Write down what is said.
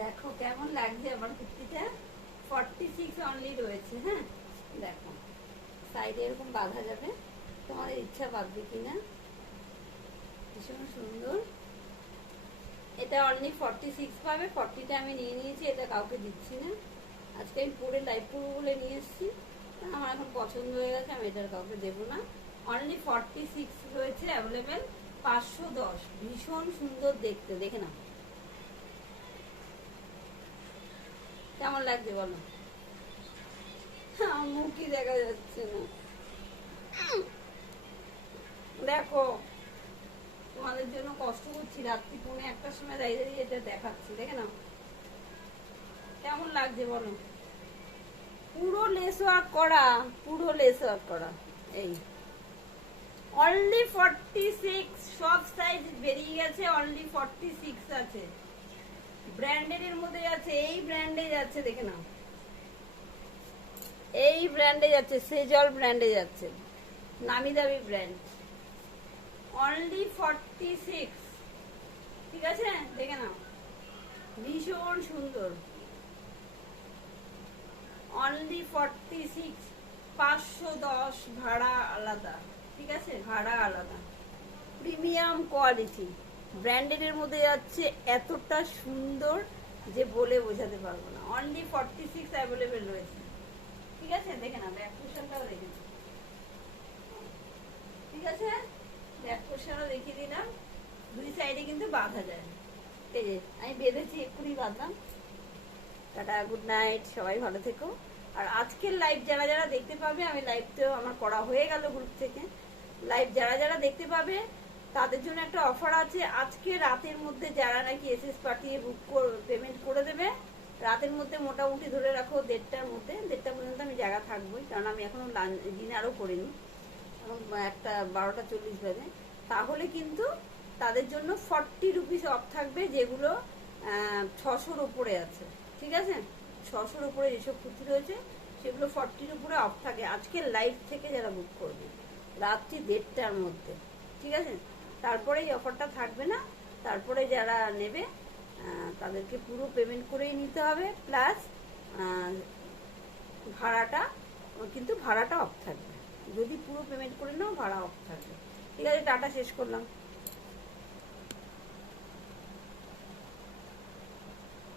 দেখো কেমন লাগছে আমার কুর্তিটা। 46 অনলি রয়েছে। হ্যাঁ দেখো, সাইডে এরকম বাঁধা যাবে, তোমাদের ইচ্ছা বাঁধবে কিনা। ভীষণ সুন্দর। এটা অনলি 46 পাবে। 40টা আমি নিয়ে নিয়েছি, এটা কাউকে দিচ্ছি না। আজকে আমি পরে লাইভ করবো বলে নিয়ে এসেছি। আমার এখন পছন্দ হয়ে গেছে, আমি এটার কাউকে দেবো না। অনলি 46 রয়েছে অ্যাভেলেবেল। 510। ভীষণ সুন্দর দেখতে, দেখে নাও কেমন লাগছে বলো। মুখই দেখা যাচ্ছে না। দেখো, তোমাদের জন্য কষ্ট করছি, রাত্রি 1:45টার সময় দাঁড়িয়ে দাঁড়িয়ে এটা দেখাচ্ছি, দেখে নাও কেমন লাগছে বলো। পুরো লেস ওয়ার্ক করা, পুরো লেস ওয়ার্ক করা। এই অনলি 46। সব সাইজ বেরিয়ে গেছে, অনলি 46 আছে। ব্র্যান্ডের মধ্যে আছে, এই ব্র্যান্ডে যাচ্ছে, দেখে নাও এই ব্র্যান্ডে যাচ্ছে, সেজল ব্র্যান্ডে যাচ্ছে, নামি দামি ব্র্যান্ড। অনলি 46। ঠিক আছে, দেখে নাও ভীষণ সুন্দর। অনলি 46। 510 ভাড়া আলাদা। ঠিক আছে, ভাড়া আলাদা। প্রিমিয়াম কোয়ালিটি ব্র্যান্ডের মধ্যে যাচ্ছে, এতটা সুন্দর যে বলে বোঝাতে পারবো না। অনলি 46 অ্যাভেলেবেল রয়েছে। ঠিক আছে, দেখে না ব্যাক পোর্শনটাও দেখে নাও। ঠিক আছে, ব্যাক পোর্শনও দেখিয়ে দিলাম। দুই সাইডে কিন্তু বাঁধা যায়। এই যে আমি বেঁধেছি, এক্ষুনি বাঁধলাম। টাটা, গুড নাইট, সবাই ভালো থেকো। আর আজকের লাইভ যারা যারা দেখতে পাবে, আমি লাইভতেও আমার করা হয়ে গেল গ্রুপ থেকে। লাইভ যারা যারা দেখতে পাবে তাদের জন্য একটা অফার আছে। আজকে রাতের মধ্যে যারা নাকি এসএস পাঠিয়ে পেমেন্ট করে দেবে, রাতের মধ্যে মোটামুটি ধরে রাখো 1:30টার মধ্যে, 1:30টা পর্যন্ত আমি জায়গা থাকবোই, কারণ আমি এখনো ডিনারও করিনি, এখন 12:40 বাজে। তাহলে কিন্তু তাদের জন্য 40 রুপিস অফ থাকবে, যেগুলো 600-র উপরে আছে। ঠিক আছে, 600-র উপরে যেসব কুর্তি রয়েছে সেগুলো 40-র উপরে অফ থাকে আজকে লাইভ থেকে যারা বুক করবে রাত্রি 1:30টার মধ্যে। ঠিক আছে, তারপরে এই অফারটা থাকবে না। তারপরে যারা নেবে তাদেরকে পুরো পেমেন্ট করেই নিতে হবে, প্লাস ভাড়াটা, কিন্তু ভাড়াটা অফ থাকবে। যদি পুরো পেমেন্ট করে নাও ভাড়া অফ থাকবে। ঠিক আছে, টাটা, শেষ করলাম।